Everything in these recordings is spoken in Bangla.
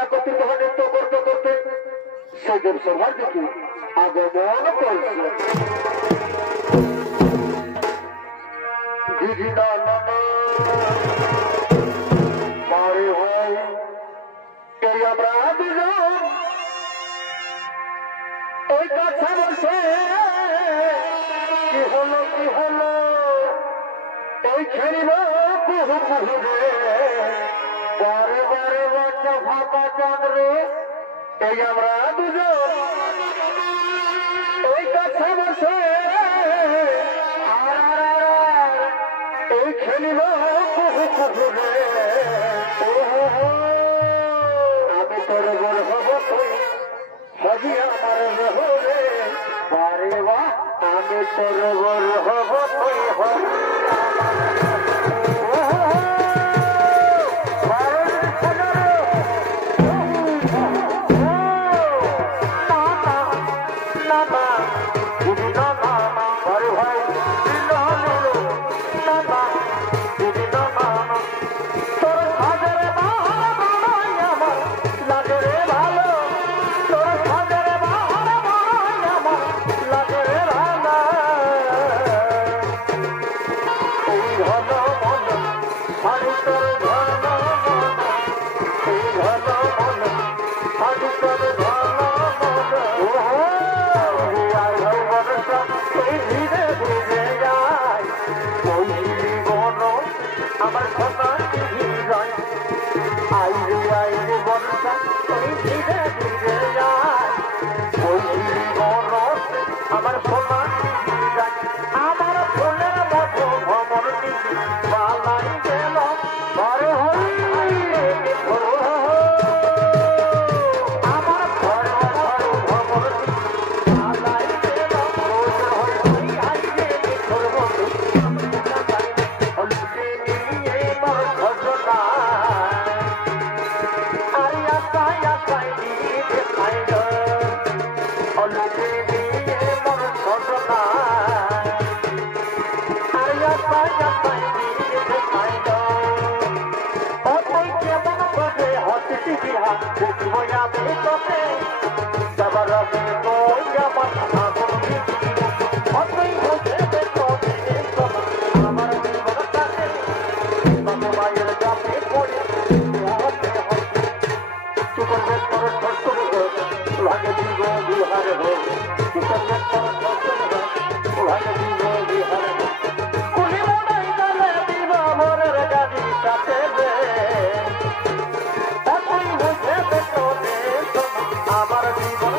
একত্রিত হয়ে নৃত্য করতে করতে সেদের সভার দিকে আগমন করেছে। দিদি না মারে হয় আমরা দুজন ওই কথা বলছে কি হলো এই খেলিল কুহু কুহু রে বারে বারে বাচ্চা ফাঁকা চাঁদরে এই আমরা দুজন ওই কথা বলছে এই খেলিল কুহু কুহু রে আমি তোর বড় হব তুই হবি আমার রে বারে বা আমি তোর বড় হব তুই হবি আমার সোনা যায় আইরে আইরে বর্ষা ওই ধীরে ধীরে যায় ওই বরস আমার সোনা যায় আমার ফুলের মতো ভ্রমণ দিদি পালাই গেল ঘরে হই আমার ঘরে ভ্রমণ দিদি পালাই গেল আমার জীবন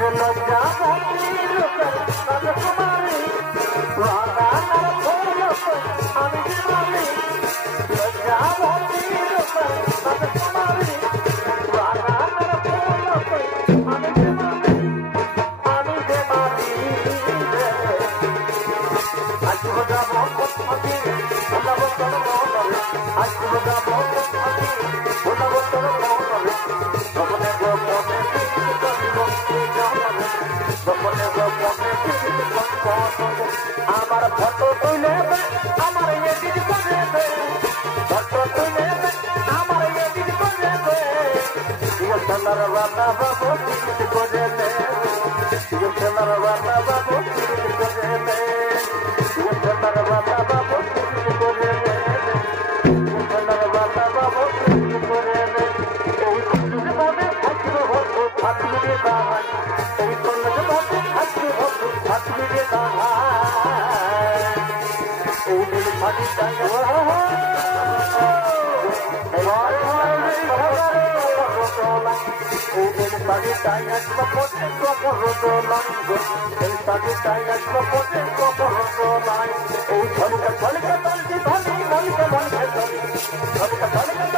लज्जा राजकुमारी আমি জীবনে লজ্জা রাজকুমারি আমি জীবনে আমি যে মারি আজকে যাব পথে বলব তোর মনে আজকে যাব পথে বলব তোর মনে গোপনে গোপনে আমার ফটো তুলে আমার এডিট করে দে ফটো তুলে আমার এডিট করে দে সোনার বাবা বাবু এডিট করে দে সোনার বাবা বাবু এডিট করে দে সোনার বাবা বাবু এডিট করে দে সোনার বাবা বাবু এডিট করে দে এই খুশির মনে থাকবে ভরপুর থাকবে বাবা এই খুশির মনে থাকবে ভরপুর থাকবে বাবা এই দিন ফাটি টাকা Everybody dying at the bottom of the line. Everybody dying at the bottom of the line. Oh, Monica, Monica, Monica, Monica, Monica, Monica, Monica, Monica,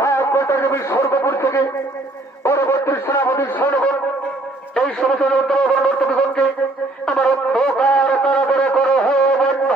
ভাগ করতে দেবী সর্বপুর থেকে পরবর্তী সেনাপতি সৈন্যগণ এই সমস্ত নর্তকীগণকে আমার অন্ধকার কারাগারে করো হে বন্ধ।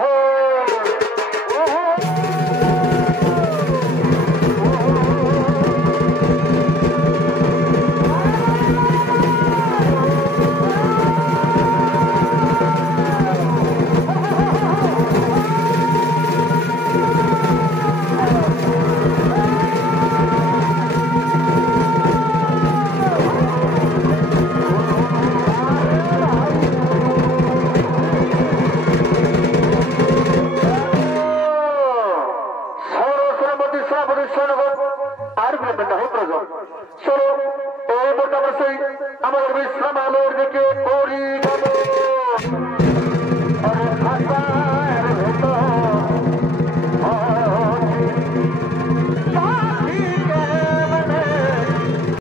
আর বিলম্ব নহে প্রয়োজন। চলো এই মোটামুটি আমাদের বিশ্রামালয়ের দিকে পরিগত